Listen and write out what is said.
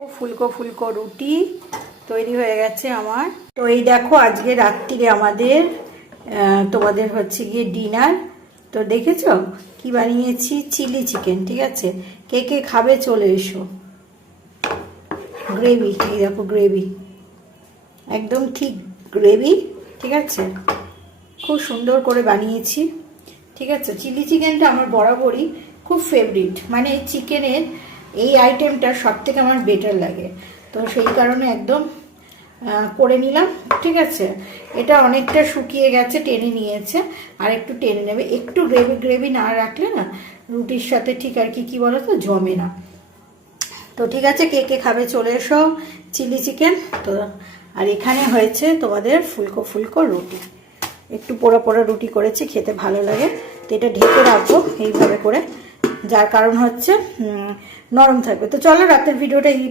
ফুলকো ফুলকো রুটি তৈরি হয়ে গেছে আমার। তো এই দেখো আজকে রাত্রিরে আমাদের তোমাদের হচ্ছে গিয়ে ডিনার। তো দেখেছো কি বানিয়েছি? Chilli chicken. ঠিক আছে, কে কে খাবে চলে এসো। গ্রেভি, এই দেখো গ্রেভি, একদম ঠিক গ্রেভি। ঠিক আছে, খুব সুন্দর করে বানিয়েছি। ঠিক আছে, চিলি চিকেনটা আমার বরাবরই খুব ফেভারিট, মানে এই চিকেনের এই আইটেমটা সব থেকে আমার বেটার লাগে। তো সেই কারণে একদম করে নিলাম। ঠিক আছে, এটা অনেকটা শুকিয়ে গেছে, টেনে নিয়েছে, আর একটু টেনে নেবে। একটু গ্রেভি গ্রেভি না রাখলে না রুটির সাথে ঠিক আর কি বলো তো জমে না। তো ঠিক আছে, কে কে খাবে চলে এসো চিলি চিকেন। তো আর এখানে হয়েছে তোমাদের ফুলকো ফুলকো রুটি, একটু পোড়া পোড়া রুটি করেছি, খেতে ভালো লাগে। তো এটা ঢেকে রাখবো এইভাবে করে, যার কারণ হচ্ছে নরম থাকবে। তো চলো রাতের ভিডিওটা এই